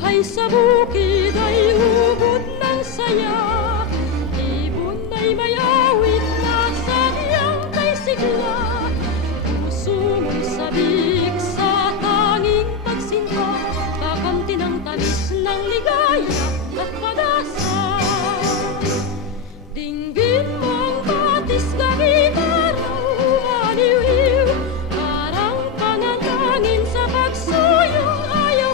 buhay sa bukid ay hugot ng saya. Ibon ay may awit na sayang kay sigla.